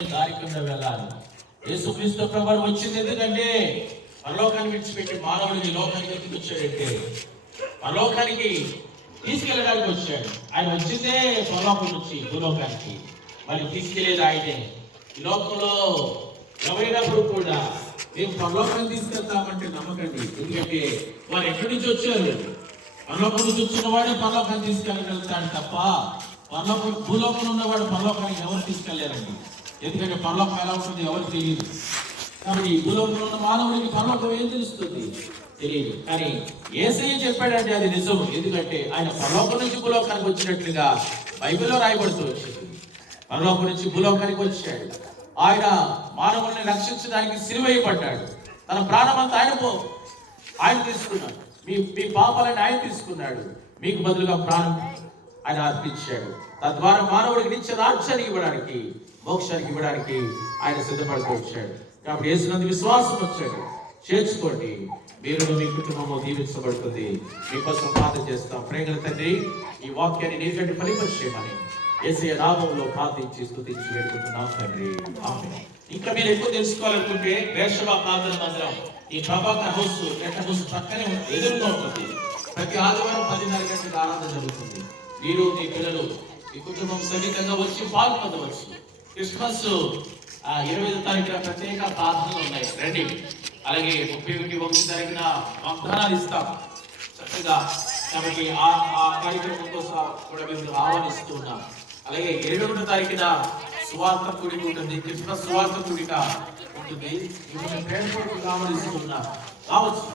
దారి కింద వెళ్ళాలి. యేసుక్రీస్తు ప్రభు వచ్చింది ఎందుకంటే పరలోకాన్ని విడిచిపెట్టి మానవుడిని లోకానికి ఎందుకు వచ్చాడంటే పరలోకానికి తీసుకెళ్ళడానికి వచ్చాడు. ఆయన వచ్చిందే పరలోకం నుంచి భూలోకానికి. మరి తీసుకెళ్ళేది ఆయనే. ఈ లోకంలో ఎవరైనప్పుడు కూడా మేము పరలోకాన్ని తీసుకెళ్తామంటే నమ్మకండి. ఎందుకంటే వారు ఎక్కడి నుంచి వచ్చారు? పరలోకం నుంచి వచ్చిన వాడే పరలోకాన్ని తీసుకెళ్ళగలుగుతాడు తప్ప పరలోకం భూలోకంలో ఉన్నవాడు పరలోకానికి ఎవరు తీసుకెళ్ళారండి? ఎందుకంటే పరలోకం ఎలా ఉంటుంది ఎవరికి తెలియదు. కాబట్టి ఈ భూలోకంలో ఉన్న మానవుడికి పరలోకం ఏం తెలుస్తుంది? తెలియదు. కానీ ఏసై చెప్పాడంటే అది నిజం ఎందుకంటే ఆయన పరలోకం నుంచి భూలోకానికి వచ్చినట్లుగా బైబిల్లో రాయబడుతూ వచ్చింది. పరలోకం నుంచి భూలోకానికి వచ్చాడు. ఆయన మానవుల్ని రక్షించడానికి సిలువేయబడ్డాడు తన ప్రాణమంతా ఆయన పో ఆయన తీసుకున్నాడు. మీ మీ పాపాలను ఆయన తీసుకున్నాడు. మీకు బదులుగా ప్రాణం ఆయన అర్పించాడు. తద్వారా మానవుడికి నిత్య రాజ్యాన్ని ఇవ్వడానికి మోక్షానికి ఇవ్వడానికి ఆయన సిద్ధపడుతూ వచ్చాడు. కాబట్టి వేసినందు విశ్వాసం వచ్చాడు. చేర్చుకోండి. మీరు మీ కుటుంబము దీవించబడుతుంది. మీకోసం ప్రార్థన చేస్తాం. ప్రేమల తండ్రి ఈ వాక్యాన్ని నీకంటే ఫలిపరిచేయమని ఏసీ నామంలో ప్రార్థించి స్థుతించి వేడుకుంటున్నాం తండ్రి. ఇంకా మీరు ఎక్కువ తెలుసుకోవాలనుకుంటే వేషభ ప్రార్థన మందిరం ఈ ప్రభాకర్ హౌస్ గంట హౌస్ పక్కనే ఎదురుగా ఉంటుంది. ప్రతి ఆదివారం పదిన్నర గంటలకు ఆరాధన జరుగుతుంది. మీరు మీ పిల్లలు మీ కుటుంబం సన్నిహితంగా వచ్చి పాల్పొందవచ్చు క్రిస్మస్ ఆ, ఇరవై ఐదు తారీఖున ప్రత్యేక ప్రార్థనలు ఉన్నాయి. రండి. అలాగే ముప్పై ఒకటి ఒకటి తారీఖున వాగ్దానాలు ఇస్తాం. చక్కగా కాబట్టి ఆ ఆ కార్యక్రమం కోసం కూడా మేము ఆహ్వానిస్తూ ఉన్నాం. అలాగే ఇరవై ఒకటో తారీఖున సువార్త కూడిక ఉంటుంది. క్రిస్మస్ సువార్త కూడిక ఉంటుంది. ఇప్పుడు ప్రేమ ఆహ్వానిస్తున్నాం కావచ్చు